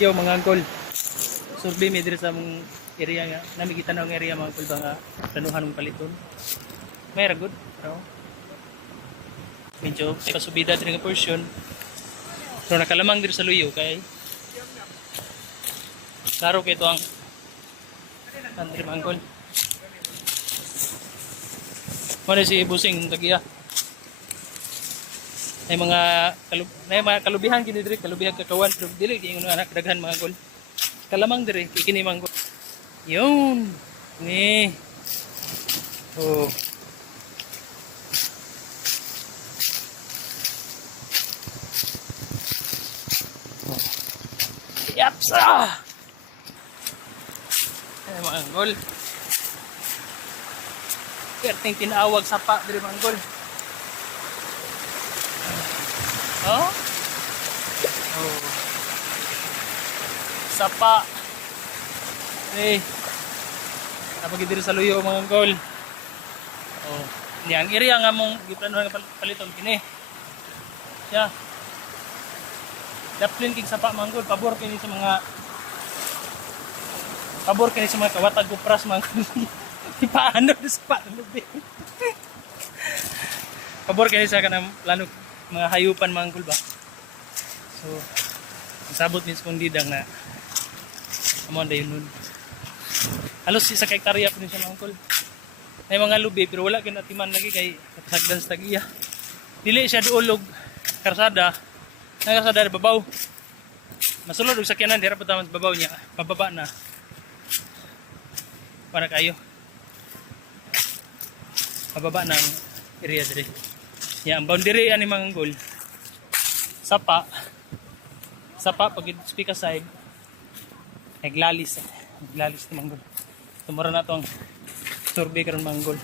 Yo mga angkol, survey mi diri sa mong area nga, nami kita ng area mga angkol ba nga planuhan mong paliton. May ragod, pero medyo may kasubida diri nga portion. So nakalamang diri sa luyo kay klaro kay ito ang diri mga angkol. Muna si Busing tagiya. May mga kalubihan kini diri, kalubihan kakawan pero dili ingon anak daghan mga angkol. Kalamang diri kini mga angkol. Yun. Ni. Oh. Yapsa! Ay mga angkol. Perting tinawag sapa diri mga angkol. Oh? Oh. Sapa. Eh. Napagi diri sa luyo mga angkol. Oh. Ni ang area nga mong giplanuhan nga paliton kini. Ya. Daplin kig sapa mga angkol, pabor kini sa mga kawatag kupras mga angkol. Ipaano sa sapa lubi. Pabor kini sa kanang plano mga hayupan mga angkol ba. So, sabot min kung didang na amon dayon nun. Halos isa ka hektarya po siya mga angkol. May mga lubi pero wala kinatiman lagi kay kasagdan sa tagiya. Dili siya duolog karsada. Ang karsada babaw. Masulod og sakyanan dira pa sa babaw niya. Pababa na. Para kayo. Pababa ng area diri. Ya, ang boundary ani mga angkol. Sapa pag speak aside naglalis ni manggol. Tumura na to ang survey karon manggol.